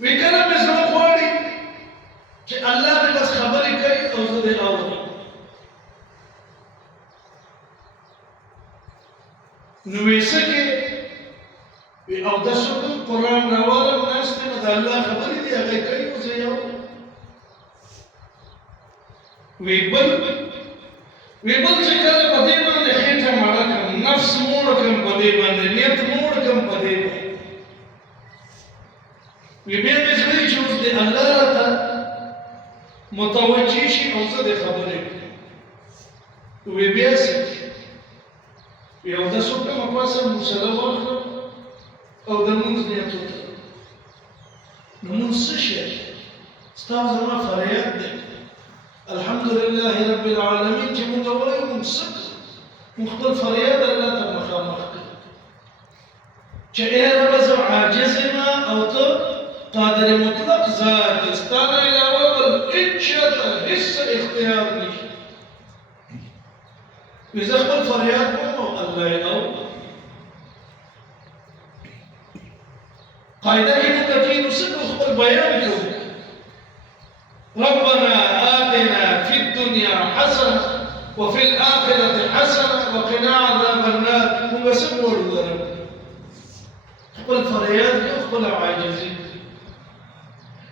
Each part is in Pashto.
وی کله مې زړه غواړي چې الله دې بس خبرې کوي او زه دې اورم. نو وی څه کې وی اودس وکړم، قرآن راوالم، ناست یم، د الله خبرې دي هغه کوي او زه یې اورم. وی بل چې کله په دې باندې خېټه مړه کړم، نفس موړ کړم په دې باندې، نیت موړ کړم په دې باندې، وی بیا مې زړه چې اوس دې الله راته متوجه شي او زه دې خبرې کړم. وی بیا څه وی اودس وکړم، پاسم مصلی واخلم او د لمونځ نیت وکړم. لمونځ څه شی دی؟ ستا او زما فریاد دی. الحمدلله رب العالمین چې موږ وایو موږ څه کوو؟ موږ خپل فریاد الله ته مخامخ کوو چې ای ربه زه عاجز یم او ته قادر مطلق ذات یې، ستا نه علاوه بل هېچا ته هېڅ اختیار نشته. وی زه خپل فریاد کوم او الله یې اوري. قاعده کې موږ کینو څه کوو؟ خپل بیان کوو. ربنا آتنا في الدنيا حسنة وفي الآخرة حسنة وقنا عذاب النار. موږ څه غواړو د رب؟ خپل فریاد کوو، خپل عاجزي.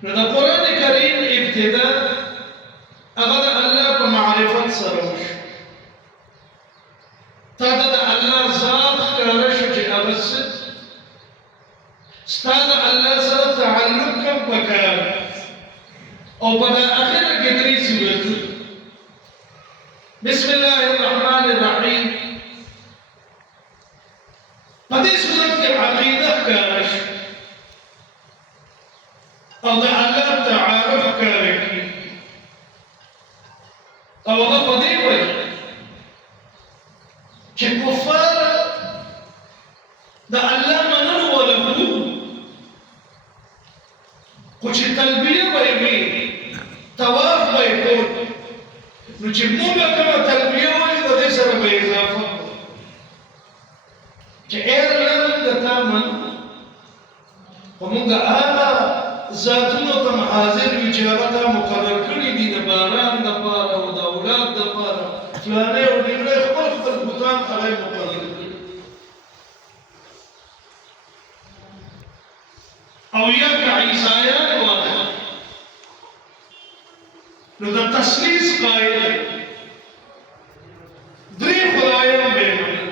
نو د قرآن کریم ابتدا هغه د الله په معرفت سره وشو. تا ته د الله ذات ښکاره شو چې هغه څه ستا د الله سره تعلق کوم پکار. او په آخره کې درې صورتونه. بسم الله الرحمن الرحیم. په دې صورت کې عقیده ښکاره شو او د الله تعارف ښکاره کړي. او هغه په دې وجه چې کفار د الله منلو ولګو، خو چې تلبیه به یې وي، طواف به یې کول، نو چې موږ کومه تلبیه وایو د دې سره به اضافه کړو چې ای الله موږ تا منو، خو موږ هغه ذاتونو ته حاضر یو چې هغه تا مقرر کړي دي د باران دپاره او د اولاد دپاره، فلانی او ډېمړی خپل بوتان هغه یې مقرر کړي. او یا که عیسایان واخلو نو د تثلیث قایل درې خدایان به یې منل.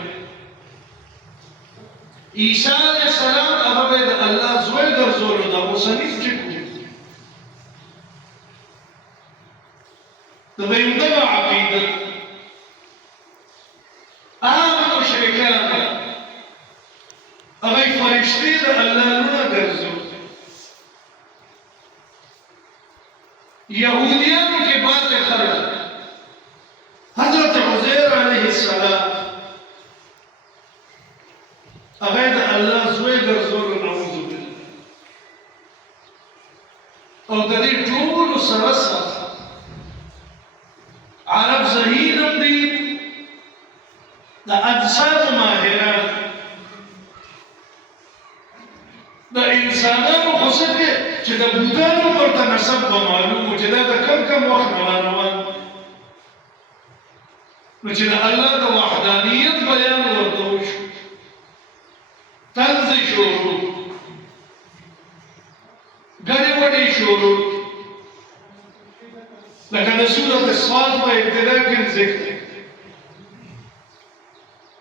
عیسی علیه السلام هغه به یې د الله زوی ګرځولو، د اوسني چې کوم د به یې همدغه عقیده. هغه مشرکان هغه یې فرشتې د الله لونه ګرځول. یهودیانو کې بعض خلک حضرت عزیر علیه السلام هغه د الله زوی ګرځولو، نعوذ بالله. او د دې ټولو سره سره عرب ذهین هم دي، د اجساد ماهران، د انسانانو خو څه کې چې د بوتانو ورته نسب به معلوم و چې دا د کم وخت نه روان، نو چې د الله د وحدانیت بیان ورته وشو، طنز شروع، ګډې وډې شروع، لکه د سورة صاد په ابتدا کې ذکر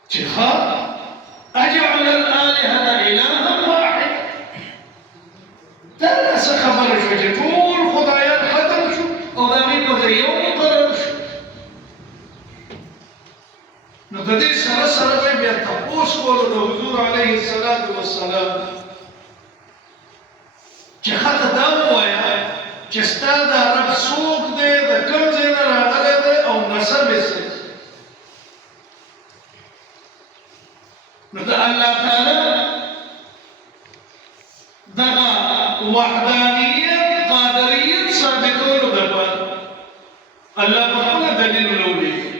چې اجعل الآلهة إلها واحد. دا څه خبره شوه چې ټول خدایان ختم شو او د هغې په ځای یو مقرر شو. نو د دې سره سره به بیا تپوس کولو د حضور علیه الصلاة والسلام چې ښه دا ووایه چې ستا دا رب څوک دی، د کوم ځای نه راغلی دی او نسب یې څه دی. نو د الله تعالی دغه وحدانیت، قادریت ثابتولو دپاره الله په خپله دلیل راولیږي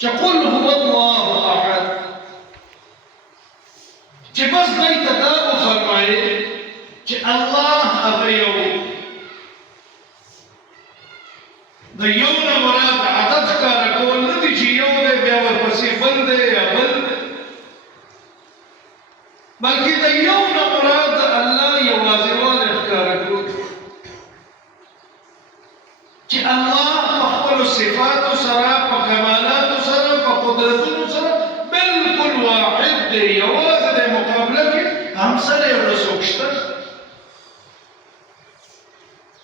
چې قل هو الله احد، چې بس دوی ته دا وفرمایي چې الله هغه یو د یو نه مراد عدد ښکاره کول نه دي چې یو دی بیا ورپسې بل دی یا بل دی بلکې د یو نه مراد د الله یوازېوالی ښکاره کول چې الله په خپلو صفاتو سره په کمالاتو سره په قدرتونو سره بالکل واحد دی یوازې د مقابله کې همسره یو نه څوک شته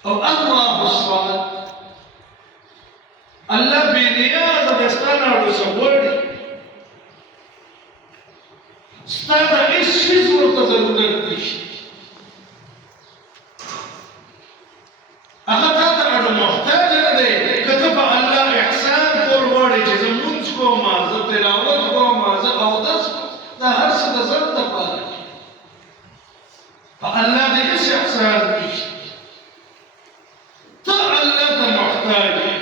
او الله الصمد الله بے نیاز د ستا نه اړو څه غواړي ستا د هېڅ شي ورته ضرورت نشته هغه تا ته اړو محتاج نه دی که ته په الله احسان کول غواړې چې زه لمونځ کوم زه تلاوت کوم زه اودس کوم دا هر څه د ځان دپاره په الله د هېڅ احسان نشته ته الله ته محتاج یې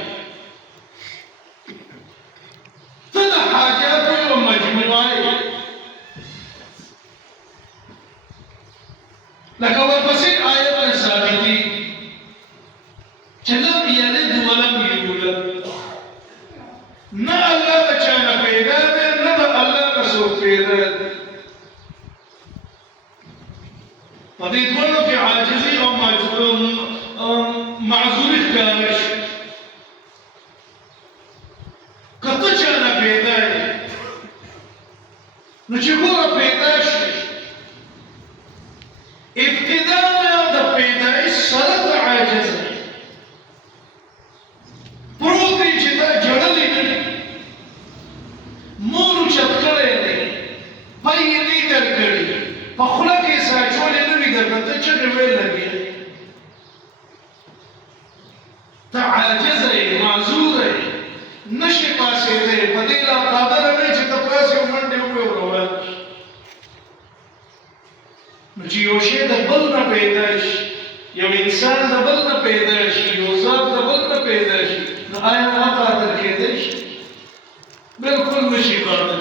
ته د حاجاتو یو مجموعه یې لکه ورپسې آیت کې ثابتي چې لم یلد ولم یولد نه الله د چا نه پیدا دی نه د الله نه څوک پیدا دی په دې دواړو کې عاجزي او معذوري ښکاره شي که ته چا نه پیدا یې نو چې ګوره پیدا شي ابتدا د پیدایش سره ته عاجز دی پروت دی چې تا جړلی نه دی مور اوچت کړی دی پی یې نه در کړي په خوله کې یې ساچولی نه وي درته ته چغې ویل لګیا ته عاجزه یې معذوره یې نشي پاسېدی په دې لا قادره نه چې ته پاسې منډې وکړې او روان شي نو چې یو شی د بل نه پیدا شي یو انسان د بل نه پیدا شي یو ذات د بل نه پیدا شي نو آیا هغه قادر کېدی شي بالکل نشي قادر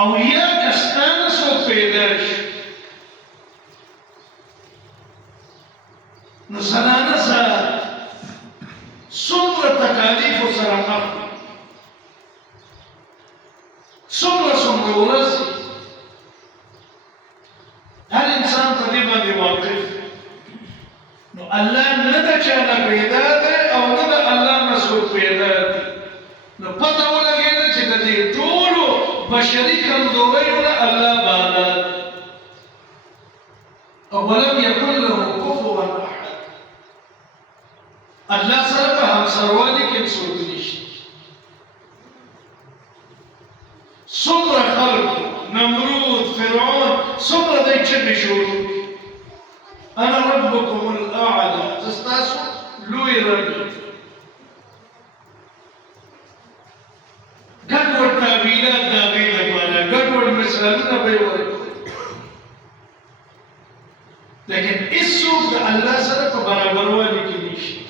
او یا که ستا نه څوک پیدا شي نو زنانه ذات څومره تکالیفو سره مخ څومره ورځې هر انسان په دې باندې واقف نو الله نه د چا نه پیدا دی او نه د الله نه څوک پیدا دی نو پته ولګېده چې د دې ټولو بشري کمزوریو نه الله بالا دی او ولم یکن له کفوا احد الله سره په همسروالي کې څوک نشته څومره خلق نمرود فرعون څومره دی چغې شروع انا ربكم الاعلى زه ستاسو لوی رب یم ګډوډ تعبیرات د هغې لپاره ګډوډ مثالونه به یې ورکړل لیکن هېڅوک د الله سره په برابروالي کې نشته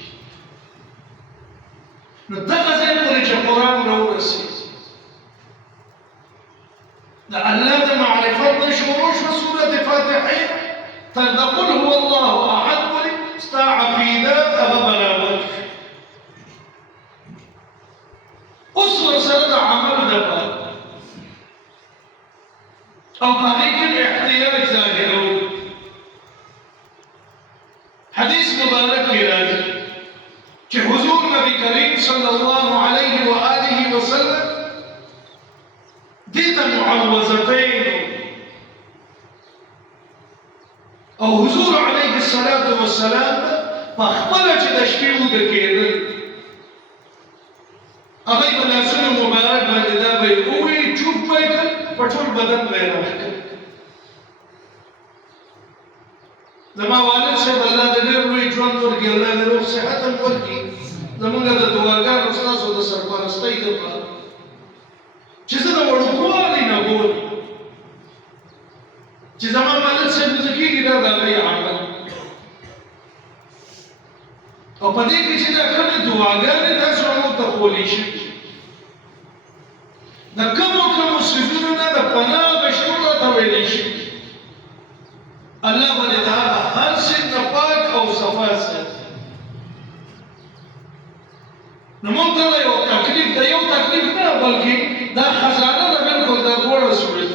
نو دغه ځای پورې چې قرآن راورسېد د الله د معرفت نه شروع شوه سورت فاتحې تر د قل هو الله احد پورې ستا عقیده هغه برابر شي اوس ورسره د عمل دپاره او په هغې کې احتیاج ظاهرول حدیث مبارک کې راځي چې حضور نبی کریم صلی الله علیه و آله وسلم دیتا معوذتین او حضور علیه الصلاة والسلام په خپله چې د شپې وده کېدل هغوی په لاسونو مبارک باندې دا به یې ووایي چوپ به یې کړل په ټول بدن به یې راښکل زما والد صاحب الله د ډېر لوی ژوند ورکړي الله د روغ صحت هم ورکړي زموږ د دعاګانو ستاسو د سرپرستۍ دپاره چې زه د وړوکوالي نه ګورم چې زما والد صاحب ته کېږي دا د هغوی عمل او په دې کې چې دا کومې دعاګانې تاسو موږ ته ښوولې شوي د کومو څیزونو نه د پناه غوښتلو راته ویلې شوي الله باندې دا هر څه پاک او صفا ساتي. نو موږ ته یو تکلیف نه بلکې دا خزانه ده بالکل دا ګوره صورت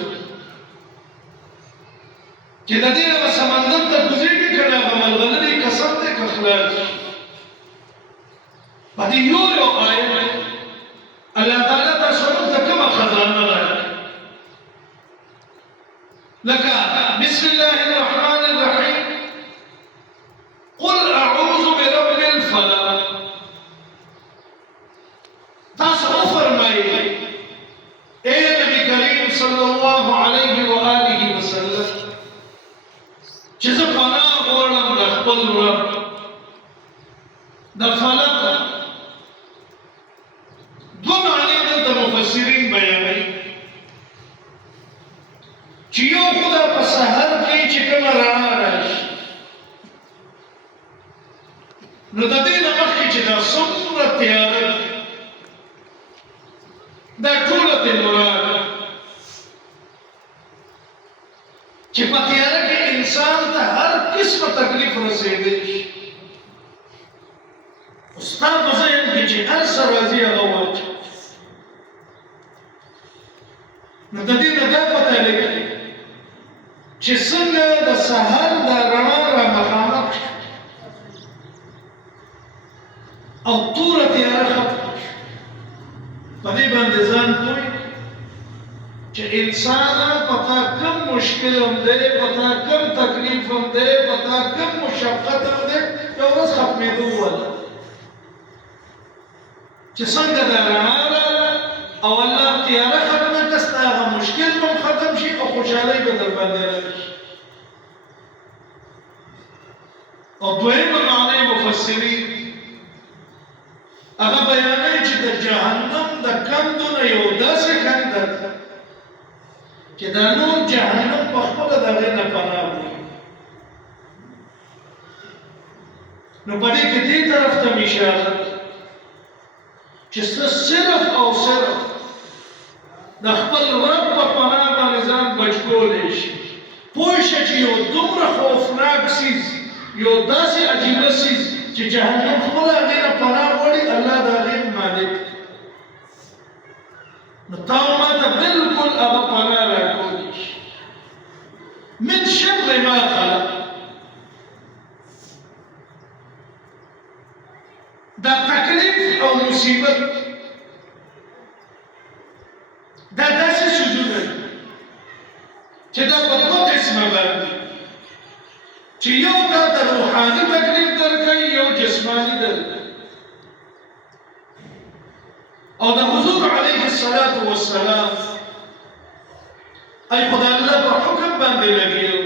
چې د دې هغه سمندر ته کوزېږي که نه هغه ملغلرې قسم دی که خلاص په دې یو آیت الله تعالی تاسو موږ ته کومه خزانه راکړي لکه بسم الله الرحمن الرحیم قل اعوذ برب الفلق تاسو فرمایي اے نبی کریم صلی الله علیه و آله وسلم چې زه پناه غواړم د خپل رب د فلق دو معنی دلته مفسرین بیانوي چې یو خو دا په سحر کې چې کومه رڼا راشي نو د دې نه مخکې چې دا څومره تیاره دا ټوله ته مراد چې په تیاره کې انسان ته هر قسمه تکلیف رسېدلی شي ستا په ذهن کې چې هر څه راځي هغه واچوه نو د دې نه دا پته لګي چې څنګه د سحر دا رڼا را مخامخ شي او توره تیاره ختمه شي په دې باندې ځان پوه چې انسان پتا کم مشکل هم دی پتا کم تکلیف هم دی پتا کم مشقت هم دی یو ورځ ختمېدو وله چې څنګه دا رڼا راغله او الله تیاره ختمه کړه ستا هغه مشکل به هم ختم شي او خوشحالۍ به در باندې راشي او دویمه معنی مفسرین هغه بیانوي چې د جهنم د کندو نه یو داسې کنده ده چې دا نور جهنم په خپله د هغې نه پناه وړي نو په دې کې دې طرف ته مې اشاره ده چې صرف او صرف د خپل رب په پناه باندې ځان بچ کولی شي پوه شه چې یو دومره خوفناک څیز یو داسې عجیبه څیز چې جهنم خپله هغې نه پناه غواړي الله د هغې مالک نو تا او ما ته بلکل هغه پناه راکولی شي من شر ما خلق دا تکلیف او مصیبت دا داسې څیزونه دي چې دا په دوه قسمه باندې چې یو تا د روحاني تکلیف درکوي یو جسماني درکوي او د حضور علیه الصلاة والسلام ای خدای الله په حکم باندې لګیو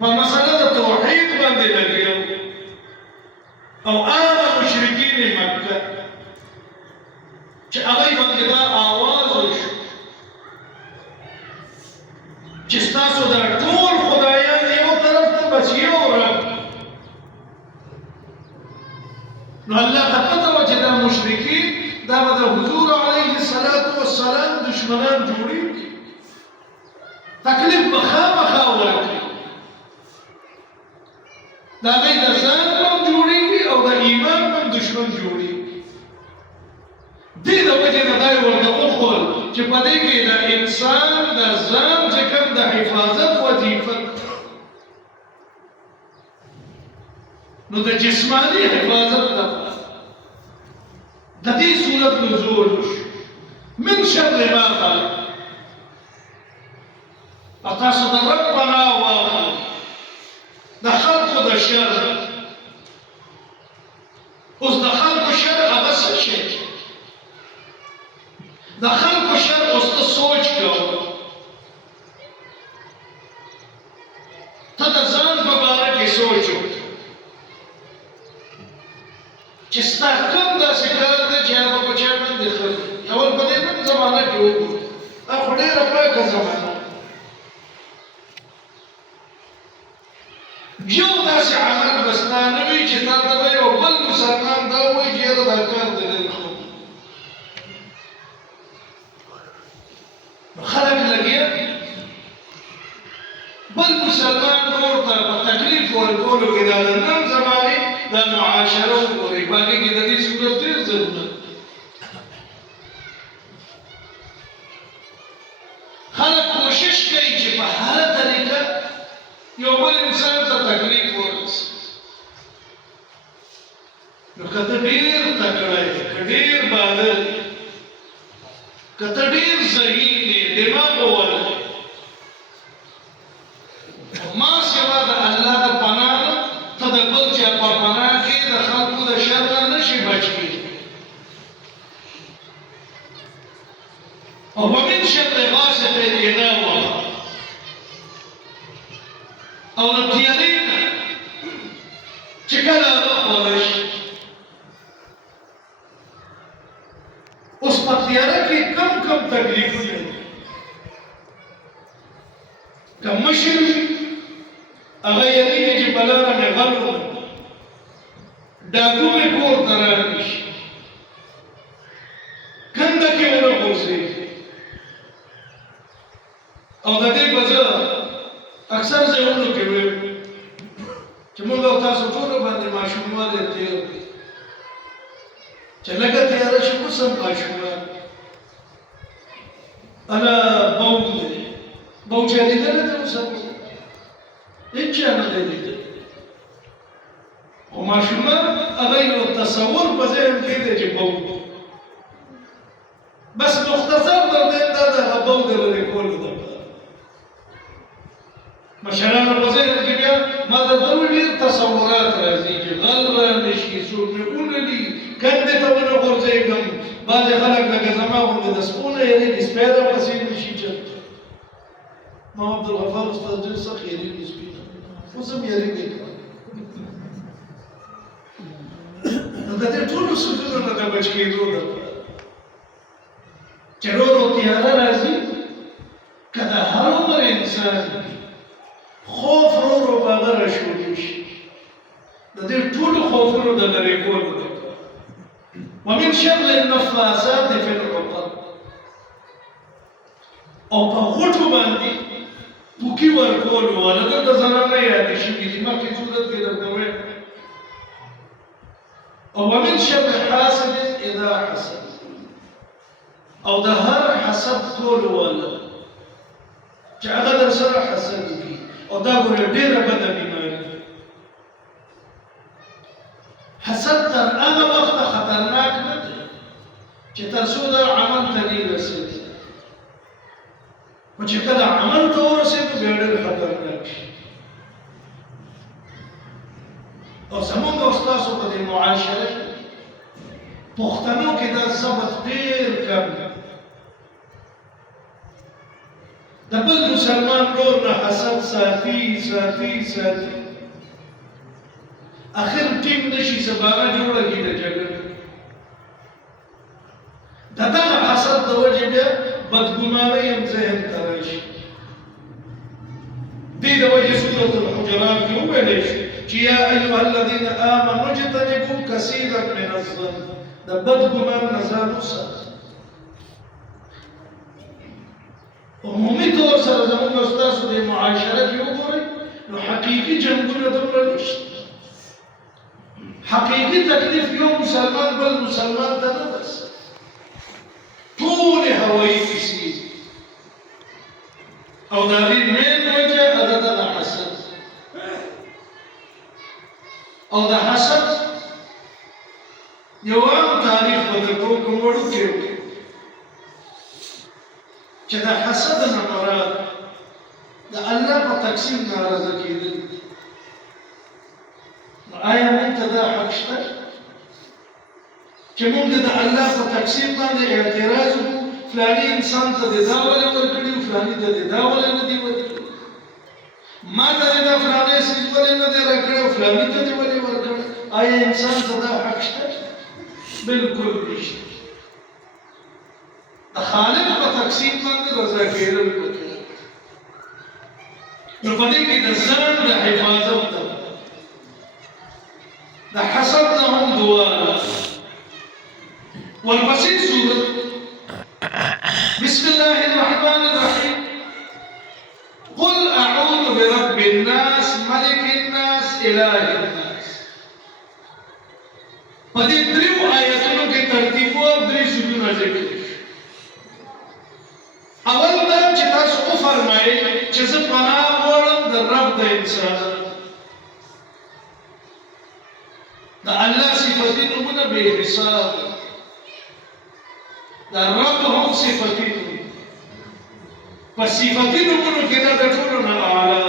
په مسله د توحید باندې لګیو او هغه مشرکین مکه چې هغه باندې دا آواز وشو چې ستاسو دا ټول خدایان یو طرف ته بس یو رب نو الله ته پته وه چې دا مشرکین دا به د حضور علیه الصلاة والسلام دشمنان جوړېږي تکلیف به خامخا ورکړي د هغوی د ځان هم جوړېږي او د ایمان هم دشمن جوړېږي دې د وجې نه دا یې ورته وښول چې په دې کې د انسان د ځان چې کوم د حفاظت وظیفه نو د جسماني حفاظت لپاره د دې صورت نزول وشو من شر ما خلق تاسو د رب پناه واخلئ د خلقو د شر اوس د خلقو شر هغه څه شی د خلقو شر اوس ته سوچ کوه ته د ځان په باره کې سوچ وکړه چې ستا کوم داسې کار دی چې هغه په چا باندې ښه دی اول په دې کوم زمانه کې وګورو دا خو ډېره پاکه زمانه یو داسې عمل بس نه وي چې تا ته به یو بل مسلمان دا ووایي چې یاره دا کار دی ډېر ښه خلک لګیا بل مسلمان نور ته په تکلیف ورکولو کې دا د نن زمانې د معاشره وګورئ په هغې کې د دې صورت ډېر ضرورت خلک کوشش کوي چې په هره طریقه یو بل انسان ته تکلیف ورسي نو که ته ډېر تکړه یې که ډېر بادر یې که ته ډېر ذهین یې دماغ ووهلی ما سوا د الله د پناه نه ته د بل چا په پناه کې د خلکو د شر نه نشي بچ کېدی او ومن شر غاسق اذا وقب او د تیارې نه چې کله راخوره شي اوس په تیاره کې کم تکلیفونه دي که مشر هغه یریږي چې په لاره مې غل وکړي ډاکو مې کور ته رانه شي کنده کې ونه غورځېږي او د دې په زه اکثر ځایونو کې ویل چې موږ او تاسو ټولو باندې ماشوموالی تېر دی چې لږه تیاره شي اوس هم ماشومان انا بوم دی بوم چا لیدلی دی اوس هم هیڅ چا نه دی لیدلی خو ماشومان هغه یو تصور په ذهن کې دی چې بوم دی بس مختصر درته دا د هغه بوم د لرې کولو دپاره مشرانو په ذهن کې بیا ما ته ډېر تصورات راځي چې غل رانه شي څوک مې ونلي کندې ته ونه غورځېږم بعضې خلک لکه زما غوندې د سپو نه یېرېږي سپی راپسې نه شي چېرته ما عبدالغفار استاد ډېر سخت یېرېږي سپي نه اوس هم یېرېږي نو د دې ټولو سوچونو نه د بچ کېدو دپاره چې ورو ورو تیاره راځي که د هر عمر انسان خوف ورو ورو په هغه راشونې شي د دې ټولو خوفونو د لرې کولو دپاره ومن شر النفاثات في العقد او په غوټو باندې پوکي ورکولو والا دلته زنانه یادې شوي دي مخکې صورت کې درته ویل او ومن شر حاسد اذا حسد او د هر حسد کولو والا چې هغه در سره حسد وکړي او دا ګوره ډېره بده بیماري حسد تر هغه وخته خطرناک نه دی چې تر څو دا عمل ته نه رسېږي خو چې کله عمل ته ورسېږي بیا ډېر خطرناک شي او زموږ او ستاسو په دې معاشره کې پښتنو کې دا ضبط ډېر کم دی د بل مسلمان ورور نه حسد ساتي اخر ټیم نشي سبانه جوړه کی د جګړې د دغه حسد د وجې بیا بدګمانۍ هم ذهن ته راشي دې د وجې سورة الحجرات کې وویلی شو چې یا ایها الذین آمنوا اجتنبوا کثیرا من الظن د بدګمان نه ځان وساتئ عمومي طور سره زموږ او ستاسو د معاشره کې وګورئ نو حقیقي جنګونه دومره نشته حقیقي تکلیف یو مسلمان بل مسلمان ته نه رسي ټولې هوایي کیسې او د هغې مین وجه هغه د حسد او د حسد یو عام تعریف به درته وکړم وړوکی چې د حسد نه مراد د الله په تقسیم ناراضه کېدل نو آیا موږ ته دا حق شته چې موږ د الله په تقسیم باندې اعتراض وکړو فلاني انسان ته دې دا ولې ورکړي فلاني ته دې دا ولې نه دي ورکړي ما ته دا فلاني څیز ولې نه دی راکړی او فلاني ته دې ولې ورکړی آیا انسان ته دا حق شته بالکل نشته د خالق په تقسیم باندې رضا کېدل پکار نو په دې کې د ځان د حفاظت لپاره د حسد نه هم دعا ورپسې سورت بسم الله الرحمن الرحيم قل أعوذ برب مالک الناس اله الناس. په دې دریو آیاتونو کې ترتیب او درې سورونه ذکر شي. اول دا چې تاسو وفرمایئ چې زه پناه غواړم د رب د انسانانو. د الله صفاتي نومونه بې حساب، د رب هم صفاتي نومونه، په صفاتي نومونو کې دا د ټولو نه اعلی.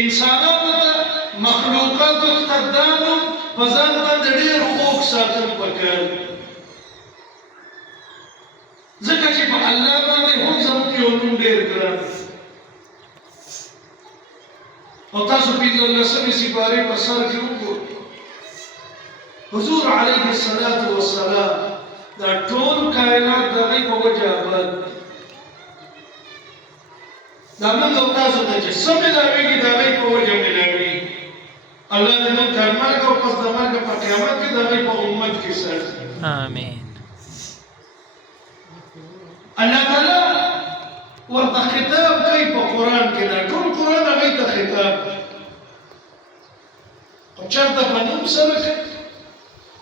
انسانانو ته مخلوقاتو ته دا نوم په ځان باندې ډېر خوږ ساتل پکار دي، ځکه چې په الله باندې هم زموږ یو نوم ډېر ګران دی. او تاسو پنځلسمې سپارې په سر کې وګورئ، حضور علیه الصلاة والسلام دا ټول کائنات د هغې په وجه آباد دي. دا موږ او تاسو ته چې څه ملاوېږي د هغې په وجه ملاوېږي. الله دې موږ تر مرګه او پس د مرګه په قیامت کې د هغې په امت کې ساتي. آمین. الله تعالی ورته خطاب کوي په قرآن کې، دا ټول قرآن هغې ته خطاب کوي. او چېرته په نوم سره کوي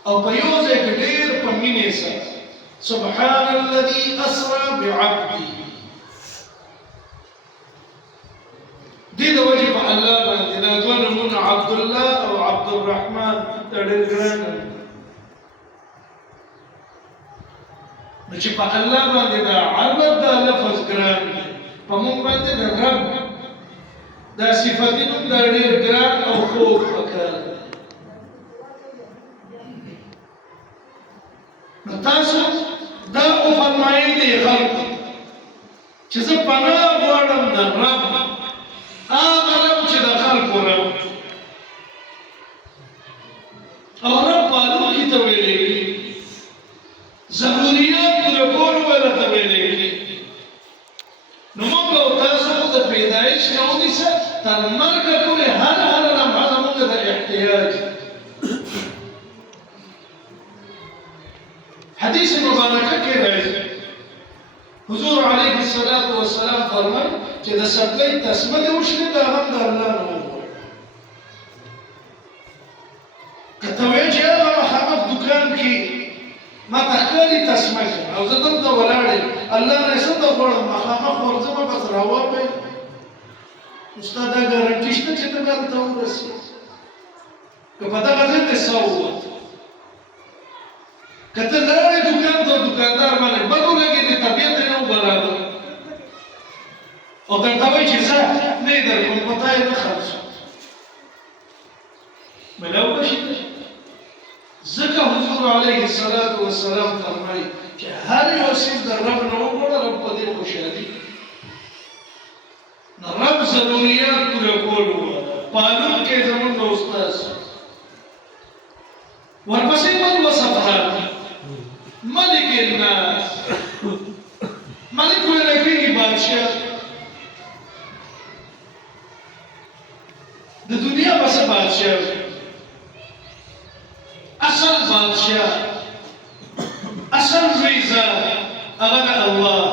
او په یو ځای کې ډېر په مینې سره. سبحان الذي اسرى بعبده. دې د وجې په الله باندې دا دوه نومونه عبدالله او عبدالرحمن دا ډېر ګران دي. نو چې په الله باندې دا عبد دا لفظ ګران دی، په موږ باندې د رب دا صفتي نوم دا ډېر ګران او خوږ پکار دی. نو تاسو دا وفرمایئ دې خلکو چې زه پناه غواړم د رب، هغه رب چې د خلکو رب، او رب پالونکي ته ویلې کېږي، ضروريات پوره کولو ویله ته ویلې کېږي. نو موږ او تاسو د پیدایش نه ونیسه تر مرګه پورې هر لمحه زموږ د احتیاج. حدیث مبارکه کې راځي حضور علیه الصلاة والسلام فرمایي چې د څپلۍ تسمه دې وشلې دا هم د الله نه وغواړه. که ته وایې چې هغه مخامخ دوکان کې ما ته ښکاري تسمه کړه او زه دلته ولاړ یم، الله نه یې څه ته غواړم مخامخ ورځمه بس راواپیم، نو ستا دا ګارنټي شته چې ته به هلته ورسې؟ که په دغه ځای دې څه ووت، که ته لاړې دوکان ته دوکاندار باندې بد ولګېدې، طبیعت یې نه و برابر او درته وایي چې ځه نه یې درکوم، په تا یې نه خرڅ ملاو به شي. ځکه حضور علیه الصلاة والسلام فرمایي چې هر یو څیز د رب نه وغواړه، رب په دې خوشحالي. د رب ضروريات پوره کولو پالونکی زموږ د استاذ. ورپسې بل وصفات ملک الناس. ملک ویل کېږي بادشاه. د دنیا بس بادشاه، اصل بادشاه، اصل رضا هغه د الله،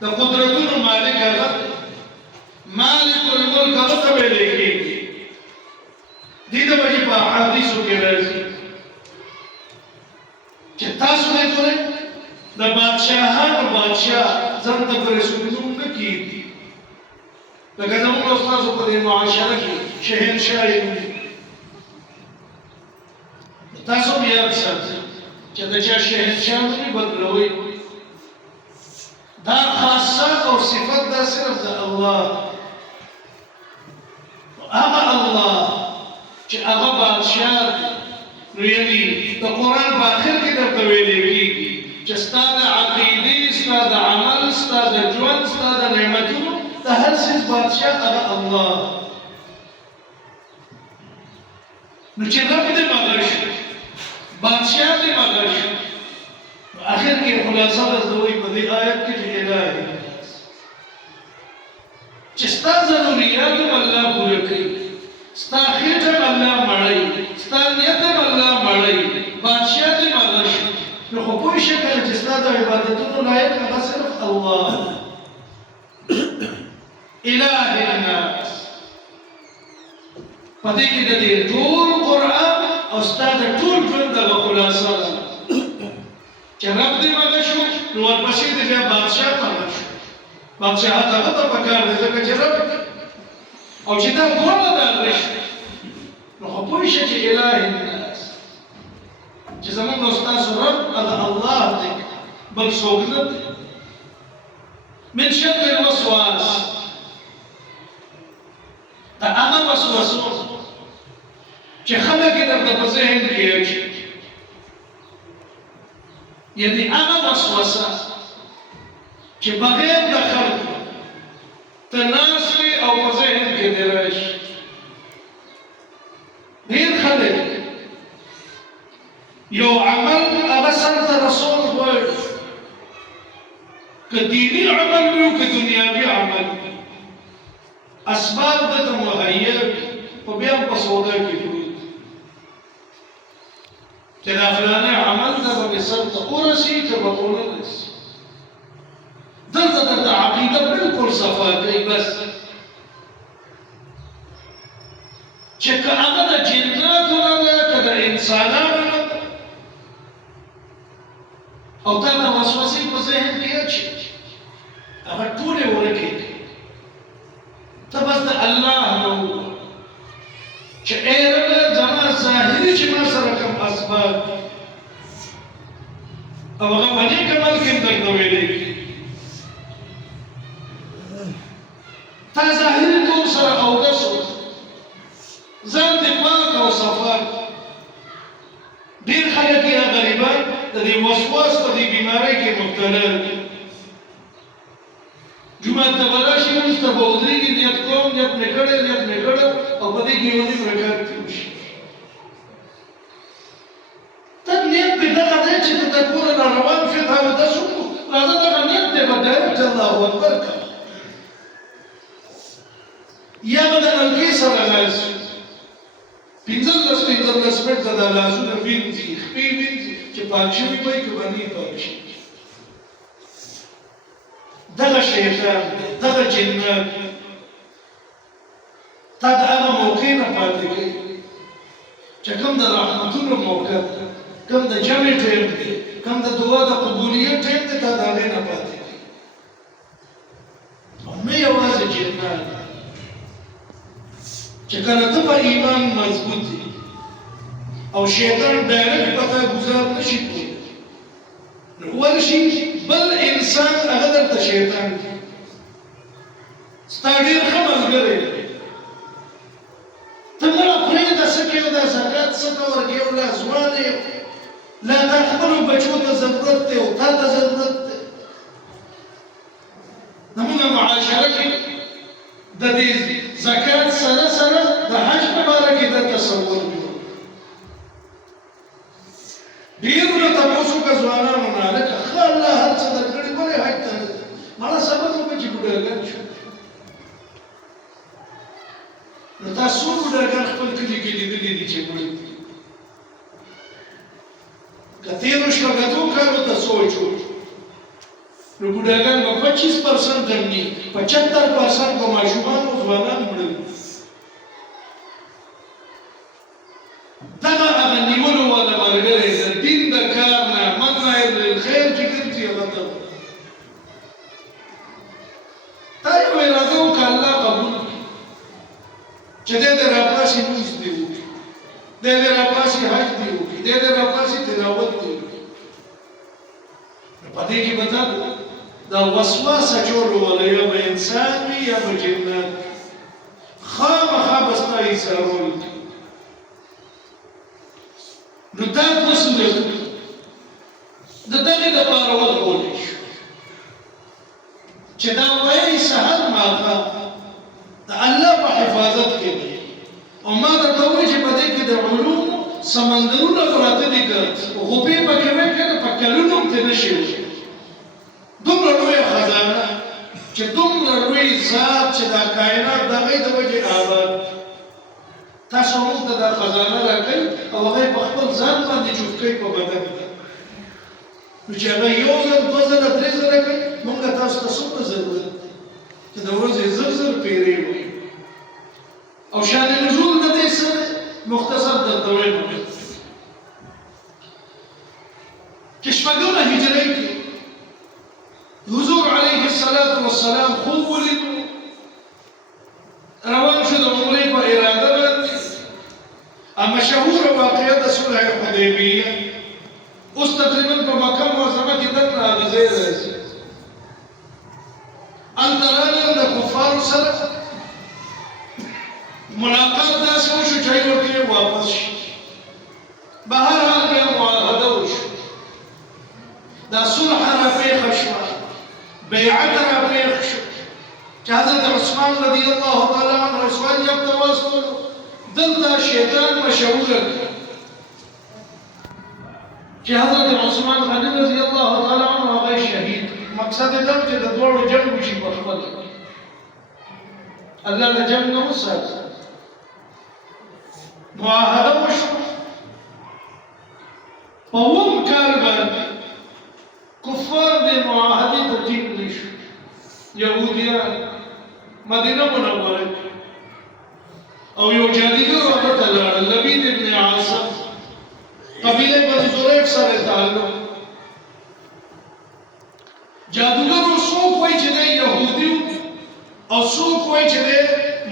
د قدرتونو مالک هغه، مالک الملک هغه ته ویل کېږي. دې د وجې په احادیثو کې راځي چې تاسو نه ګورئ د بادشاهانو بادشاه ځان ته په رسول نوم نه کېږي، لکه زموږ استازو په دې معاشره کې شهنشاه یې نوم. تاسو هم یاد ساتئ چې د چا شهنشاه نوم بدلوئ، دا خاصه او صفت دا صرف د الله. هغه الله چې هغه بادشاه نو یعنی د قرآن په آخر کې درته ویلې کېږي چې ستا د عقیدې، ستا د عمل، ستا د ژوند، ستا د نعمتونو د هر څیز بادشاه هغه الله. نو چې رب دې مغل شو، بادشاه دې مغل شو، آخر کې خلاصه درته وایي په دې آیت کې چې اله الناس، چې ستا ضروريات هم الله پوره کوي، ستا خېټ هم الله مړوي، ستا نیت هم الله مړوي، بادشاه دې مغل شو. نو خو پوه شئ کنه چې ستا د عبادتونو لایق هغه صرف الله. اله الناس. په دې کې د دې ټول قرآن او ستا د ټول ژوند دغه خلاصه ده چې رب دې مغه شو نو ورپسې د بیا بادشاه مغه شو. بادشاه هغه ته پکار دی ځکه چې رب او چې دا دواړه دغه شو نو خو پوه شه چې اله الناس چې زموږ او ستاسو رب هغه الله دی بل څوک نه دی. من شر الوسواس دا هغه وسوسه چې خلک یې درته په ذهن کې اچي، یعنې هغه وسوسه چې بغیر د خلکو ته ناست وي او په ذهن کې دې راشي. ډېر خلک یو عمل هغه سرته رسول غواړي، که دیني عمل وي او که دنیاوي عمل وي، اسباب دته مهیا خو بیا هم په سودا کې پروت چې دا فلاني عمل ته به مې سرته ورسي که به ونه رسي. دلته درته عقیده بلکل صفا کوي بس چې که هغه د جناتو نه ده که د انسانانو نه ده او تا ته وسوسې په ذهن کې اچي هغه ټولې ورکې ته بس د الله نه ووایه چې ای ربه زما ظاهري چې ما سره کوم اسباب او هغه په نیک عمل کې درته ویلی تا ظاهري طور سره اودس وکړه، ځان دې پاک او صفا کړه. ډېر خلک یا غریبان د دې وسواس په دې بیمارۍ کې مبتلا دي. جمعه ته به راشي لمونځ ته به ودرېږي نیت کوم نیت مې کړی او په دې کې یو نیم رکعت تېر شي. ته نیت دې دغه دی چې ته د کوره را روان شې تا اودس وکړو راځه دغه نیت دې به ډایرکټ الله اکبر کړه یا به د نلکې سره لاس 15 منټه د لاسونه وینځي خپې وینځي چې پاک شوي وي که به نه پاک شي. دغه شیطان دغه جنات تا د هغه موقع نه پاتې کوي چې کوم د رحمتونو موقع ده، کوم د جمع ټیم دی، کوم د دعا د قبولیت ټیم دی، تا د هغې نه پاتې کوي. او نه یوازې جنات چې کله ته په ایمان مضبوط دي او شیطان ډایرکټ په تا ګزار نه شي کولی نو ورشي بل انسان هغه درته شیطان دی ستا ډېر ښه ملګری ته مړه پرېږده څه کوې دا زکات څه ته ورکوې او لا ځوان یې لا تا خپلو بچو ته ضرورت دی او تا ته ضرورت دی. زموږ معاشره کې د دې زکات سره سره د حج په باره کې دا تصور دی. ډېرو نه تپوس وکړه ځوانانو نه هلکه ښه الله هر څه درکړي ولې حج ته نه ځې؟ مړه صبر وکړه چې بوډاګان شو. نو تا څو بوډاګان خپل کلي کې لیدلي دي چې مړه دي؟ که تېرو شپږ کالو ته سوچ وکړو نو بوډاګان به 25% هم نه 75% به ماشومان او ځوانان مړه وي. دغه هغه نیولو والا ملګری د دین د کار نه منع للخیر چې ګرځي هغه ته تا یو اراده وکړه الله قبول کړي چې دی دې راپاسې لمونځ دې وکړي، دی دې راپاسې حج دې وکړي، دی دې راپاسې تلاوت دې وکړي. نو په دې کې به تا دا وسواس اچولو والا یا به انسان وي یا به جنات خامخا به ستا ایثارول کوي. نو دا دوه صورتونه د دغې دپاره وغولی شو چې دا وایي سهار ماښام د الله په حفاظت کې دی او ما درته ووایي چې په دې کې د علومو سمندرونه پراته دي که غوپې پکې وی که نه په کلونو هم ترې نشي وشي. دومره لویه خزانه چې دومره لوی ذات چې دا کائنات د هغې د وجې آباد تاسو موږ ته دا خزانه راکوي او هغه په خپل ځان باندې چوف کوي په بدن کې نو چې هغه یو ځل دوه ځله درې ځله کوي موږ تاسو ته څومره ضرورت دی چې د ورځې زر زر پیرې وایي او شان نزول د دې سره مختصر درته وایم چې شپږمه هجري کې حضور علیه الصلاة والسلام خوب ولید روان شو د عمرې په اراده باندې مشهوره واقعه د صلح حدیبیه اوس تقریبا په مکه معظمه کې دغه غزې راځي انترانه د کفارو سره ملاقات داسې وشو چې ورته واپس شي بهر حال بیا معاهده وشو دا صلح راپېښه شوه بیعت راپېښ شو چې حضرت عثمان رضی الله تعالی عنه عثمان یې ته واستولو دلته شیطان مشهوره چې حضرت عثمان غني رضی الله تعالی عنه هغه شهید مقصد دا چې د دوړو جنگ وشي په خپل الله د جنگ نه وساتي معاهده وشو په اووم کال باندې کفار د معاهدې ته ټینګ نشو یهودیان مدینه منوره او یو جادوګر هغه ته لاړل لبید ابن عاصم قبیله بني زریق سره تعلق جادوګر څوک وایي چې دی یهودي او څوک وایي چې دی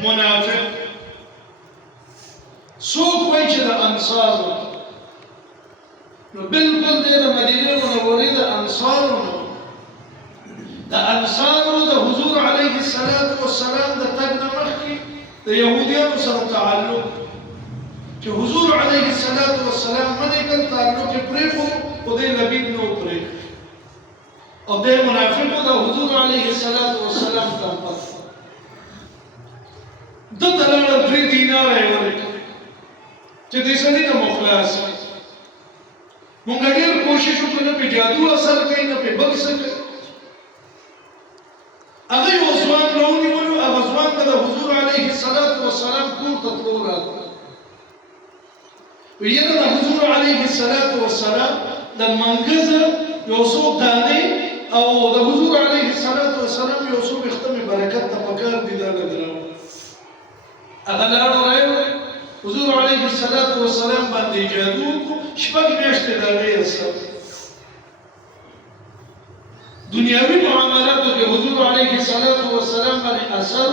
منافق څوک وایي چې د انصار نو بالکل د مدینه منورې د انصارو د حضور علیه الصلاة والسلام د تګ نه مخکې د یهودیانو سره تعلق چې حضور علیه الصلاة والسلام باندې کل تعلق یې پرېښود خو دی لبید نه و پرېښود او دی منافق و د حضور علیه الصلاة والسلام ته پس ده ته لاړل 3 دیناره یې ورکړل چې دې سړي نه مو خلاص مونږ ډېر کوشش وکړو نه پې جادو اثر کوي نه پې بل څه کوي هغه یو ځوان راونیولو هغه ځوان ته د حضور علیه الصلاة والسلام کور ته تلو راغلو ویره د حضور علیه الصلاة والسلام د منګزه یو څو دانې او د حضور علیه الصلاة والسلام یو څو ویښته مې برکت ته پکار دي دا لګراو هغه لاړو راوړی حضور علیه الصلاة والسلام باندې جادو وکړو شپږ میاشتې د هغې اثر دنیاوي معاملاتو کې حضور علیه الصلاة والسلام باندې اثر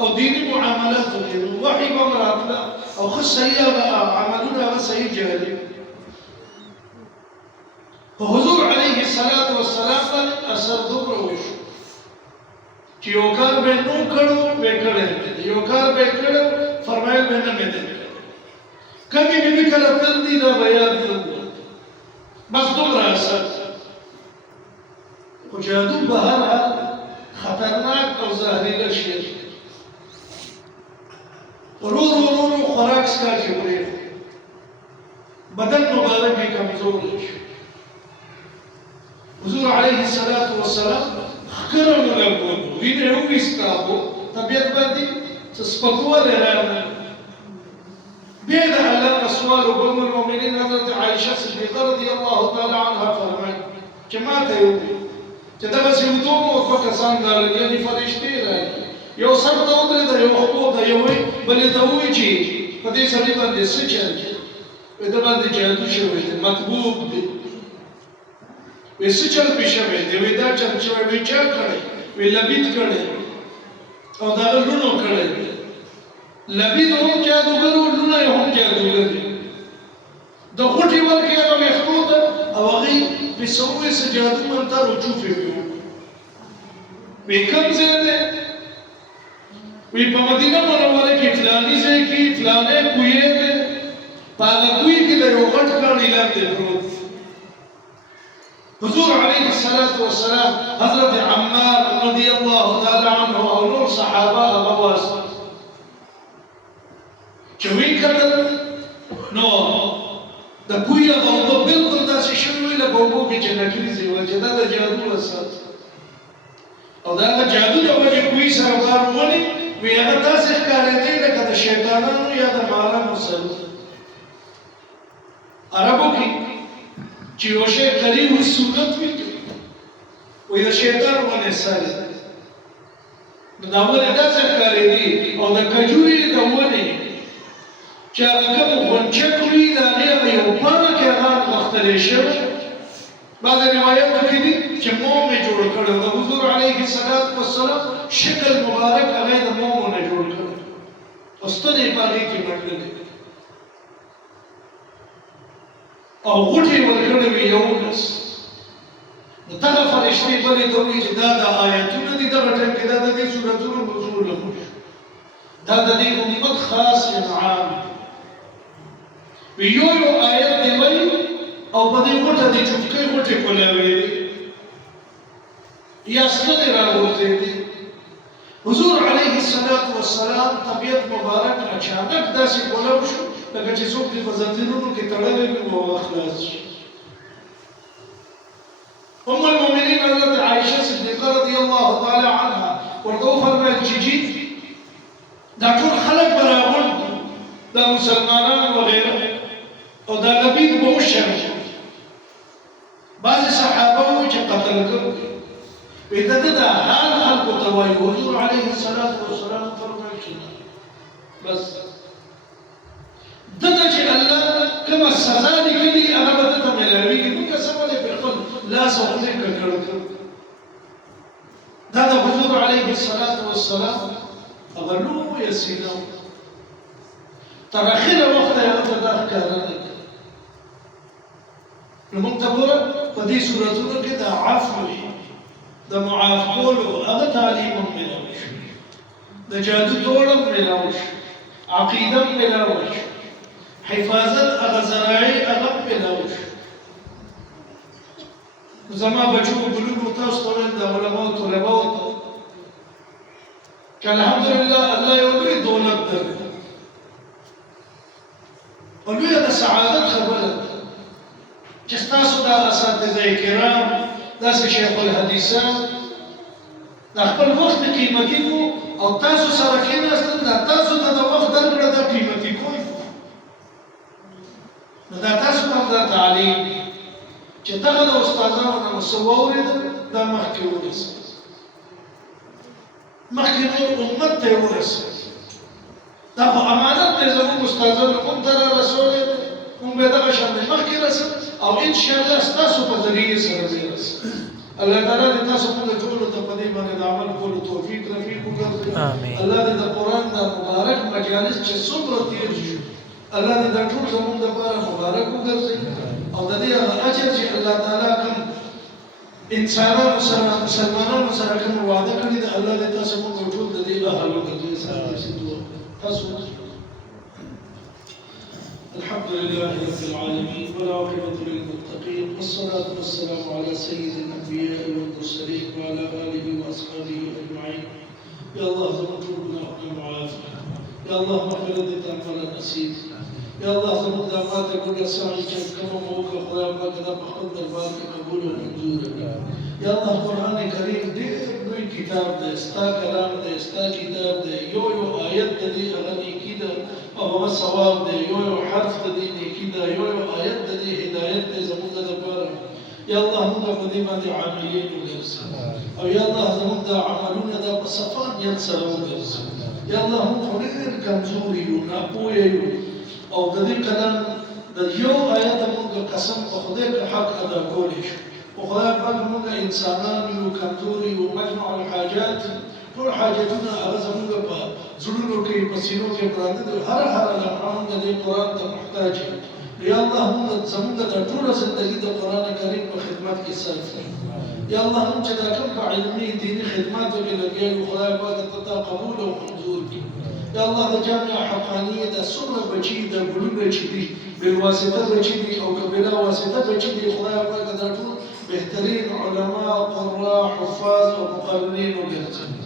او دینی معاملاتو کې وحي به هم راتله او ښه صحیح عملونه هغه صحیح جاري په حضور علیه الصلاة والسلام باندې اثر دومره وشو چې یو کار به نو کړو به کړی یو کار به کړو فرمایل به نه مې دی کمی بی کله تل دی دا بیان بس دومره اثر خو جادو به هر حال خطرناک او زهریله شی ورو خوراک سکا چې وریښو بدن مبارک یې کمزور شو حضور علیه الصلاة والسلام ښکره ولګوت وینه یې وویسته طبیعت باندې څه سپکوالی راغلی بیا د الله نه سوال وکړ ام المؤمنین حضرت عایشه صدیقه رضی الله تعالی عنها فرمایي چې ما ته یې وویل چې دغسې یو دوه دوه کسان راغلل یعنې فرشتې راغلي یو سر ته ودرېده یو خپو ته یوې بلې ته ووایي چې په دې سړي باندې څه چل دی وایي ده باندې جادو شوی دی مطبوب دی وایي څه چل پې شوی دی وایي دا چل شوی وایي چا کړی وایي لبید کړی او د هغه لوڼو کړی دی لبید هم جادوګر و لوڼه یې هم جادوګر دی د غوټې ورکړې هغه ویښتو ته او هغې پې څه ووایي څه جادو منتر و چوفې پې وکړو وایي کوم ځای دی وی په مدینه منوره کې فلاني ځای کې فلانی کوی دی په هغه کوی کې د یو غټ کاڼي لاندې پروت حضور علیه الصلاة والسلام حضرت عمار رضی الله تعالی عنه او نور صحابه هغه واستل چې ویې کتل نو د کوی هغه اوبه بلکل داسې شوې وې لکه اوبو کې چې نکریزې وه چې دا د جادو اثر او د هغه جادو د وجې کوی سره کار ونې وی هغه داسې ښکارېدی لکه د شیطانانو یا د مارانو سر عربو کې چې یو شی قریب وي صورت وي وایي د شیطان غوندې سر نو دا ونې داسې ښکارېدې او د کجورې د ونې چې هغه کوم غونچک وي د هغې په یو پاڼه کې هغه نغښتلی شوی بعض روایتو کې دي چې موم یې جوړ کړی د حضور علیه الصلاة والسلام شکل مبارک هغه د مومو نه جوړ کړی او ستنې یې په هغې کې منډلې او غوټې یې ورکړې وې 11 نو دغه فرشتې بلې ته وایي چې دا د آیتونه دي دغه ټایم کې دا د دې سورتونو نزول وشو دا د دې امت خاص انعام یو آیت دی وایي او په دې غوټه دې چوپکۍ غوټې کولاوېدې یا ستنې راغورځېدې حضور علیه الصلاة والسلام طبیعت مبارک اچانک داسې کولاو شو لکه چې څوک دې په زنځیرونو کې تړلی وي او خلاص شي ام المؤمنین حضرت عائشہ صدیقہ رضی الله تعالی عنها ورته وفرمایل چې جی دا ټول خلک به راغونډ دا مسلمانان وغیره او دا لبید به وشري بعضې صحابه وایي چې قتل کړو وایي د ده دا حال خلکو ته وایي حضور علیه الصلاة والسلام فرمایل چې بس دته چې الله کومه سزا لیکلي هغه به دته میلاویږي موږ څه ولې په خپل لاس او خولې ککړ کړو دا د حضور علیه الصلاة والسلام هغه لویه سینه تر اخره وخته هغه ته دا ښکاره نه کړه نو موږ ته ګوره په دې صورتونو کې د عفو د معاف کولو هغه تعلیم هم میلاو شو د جادو توړ هم میلاو شو عقیده هم میلاو شو حفاظت هغه زراعي هغه هم میلاو شو زما بچو بلوغ تاسو ته ویل د علماو طلباو ته چې الحمدلله الله یو لوی دولت درکړ او لویه د سعادت خبره ده چې ستاسو دا اساتذه کرام داسې شیخ الحدیثان دا خپل وخت قیمتي کو او تاسو سره کېناستل دا تاسو ته د وخت درکړه دا قیمتي کوئ نو دا تاسو ته دا تعلیم چې دغه د استادانو نه مو څه واورېدل دا مخکې ورسېد مخکې نور امت ته یې ورسېد دا خو امانت دی زموږ استادانو موږ ته را رسولی دی موږ به دغه شان دی مخکې رسېد او انشاءالله ستاسو په ذریعې سره به رسېد الله تعالی دې تاسو موږ ټولو ته په دې باندې د عمل کولو توفیق رفیق وګرځوي الله دې د قرآن دا مبارک مجالس چې څومره تېر شو الله دې دا ټول زموږ دپاره مبارک وګرځوي او د دې هغه اجر چې الله تعالی کوم انسانانو سره مسلمانانو سره کوم وعده کړې ده الله دې تاسو موږ ټول د دې اهل وګرځوي تاسو الحمد لله رب العالمين والعاقبة للمتقين والصلاة والسلام على سيد الأنبياء والمرسلين وعلى آله وأصحابه أجمعين يا الله زمن ربنا معافى يا الله مغفر لي تعمل نسيب يا الله زمن دعوات كل سعي كما موقع خدا پاک دا بخل دربار کے قبول و منظور يا الله قرآن کریم دیر نوی کتاب دے استا کلام دے استا کتاب دے یو آیت دے اغنی کی دا او هغه ثواب دی یو حرف دی نیکی دا یو آیت دی هدایت دی زموږ لپاره یا الله موږ په دې باندې عاملین وګرځي او یا الله زموږ د عملونه د په صفانیت سره وګرځي یا الله موږ ډېر کمزوري یو ناپوه یو او د دې کلام د یو آیت موږ قسم په خدای په حق ادا کولی شو په خدای پاک موږ انسانان یو کمزوري یو مجموع الحاجات ټول حاجتونه هغه زموږ په زړونو کې په سینو کې پراته دي هر لمحه موږ د قرآن ته محتاج یو یا الله موږ زموږ د ټوله زندګي د قرآن کریم په خدمت کې صرف کړو یا الله موږ چې دا کوم په علمي دیني خدماتو کې لګیا یو خدای پاک ته قبول او منظور کړي یا الله د جامع حقانیه د څومره بچي د ګلونه چې دي بالواسطه بچي دي او که بلا واسطه بچي دي خدای پاک دا ټول بهترین علما قراء حفاظ او مقررین وګرځي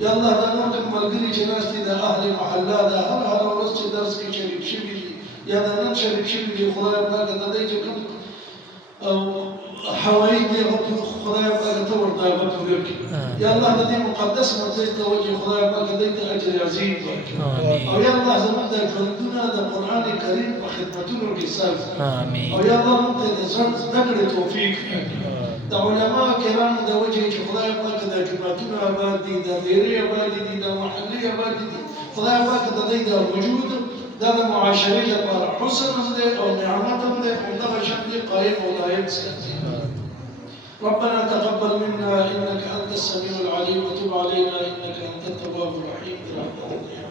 یا الله دا نور کوم ملګري چې ناست دي د اهل محله دا هر ورځ چې درس کې شریک شوي دي یا دا نن شریک شوي دي خدای پاک د دې چې کوم حوایج دي خدای پاک ته ورته ورکړي یا الله د دې مقدس مسجد ته وجه خدای پاک دې ته اجر عظیم ورکړي او یا الله زموږ د ژوندونه د قرآن کریم په خدمتونو کې صرف او یا الله موږ ته د زړه زده کړې توفیق د علما کرامو د وجې چې خدای پاک د جوماتونو آباد دي، د دیرې آباد دي، د محلې آباد دي، خدای پاک د دوی د وجود دا د معاشرې لپاره حسن هم دی او نعمت هم دی، همدغه شان دی قایم او دایم ساتي. ربنا تقبل منا انك انت السميع العليم وتب علينا انك انت التواب الرحيم برحمتك.